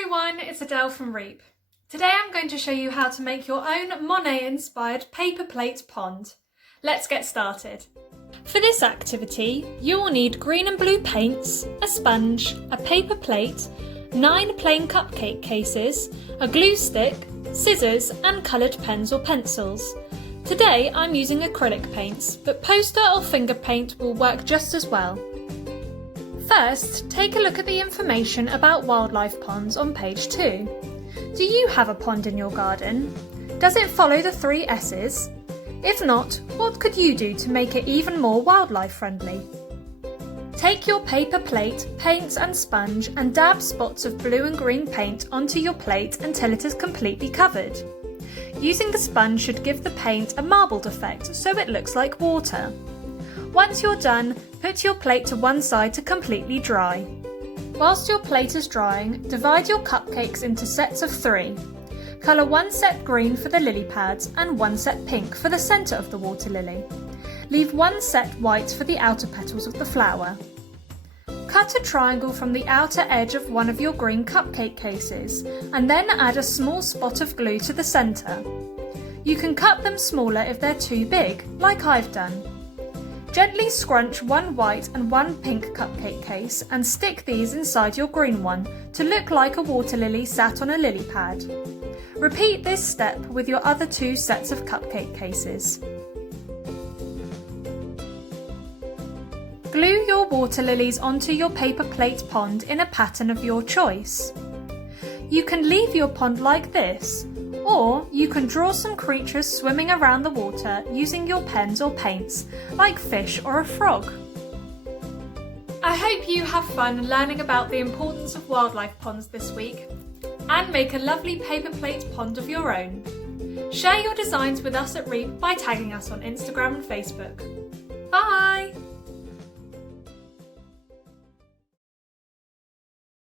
everyone, it's Adele from REEP. Today I'm going to show you how to make your own Monet-inspired paper plate pond. Let's get started. For this activity, you will need green and blue paints, a sponge, a paper plate, 9 plain cupcake cases, a glue stick, scissors and coloured pens or pencils. Today I'm using acrylic paints, but poster or finger paint will work just as well. First, take a look at the information about wildlife ponds on page 2. Do you have a pond in your garden? Does it follow the 3 S's? If not, what could you do to make it even more wildlife friendly? Take your paper plate, paints and sponge and dab spots of blue and green paint onto your plate until it is completely covered. Using the sponge should give the paint a marbled effect so it looks like water. Once you're done, put your plate to one side to completely dry. Whilst your plate is drying, divide your cupcakes into sets of 3. Colour 1 set green for the lily pads and 1 set pink for the centre of the water lily. Leave 1 set white for the outer petals of the flower. Cut a triangle from the outer edge of one of your green cupcake cases and then add a small spot of glue to the centre. You can cut them smaller if they're too big, like I've done. Gently scrunch 1 white and 1 pink cupcake case and stick these inside your green one to look like a water lily sat on a lily pad. Repeat this step with your other 2 sets of cupcake cases. Glue your water lilies onto your paper plate pond in a pattern of your choice. You can leave your pond like this, or you can draw some creatures swimming around the water using your pens or paints, like fish or a frog. I hope you have fun learning about the importance of wildlife ponds this week, and make a lovely paper plate pond of your own. Share your designs with us at REEP by tagging us on Instagram and Facebook.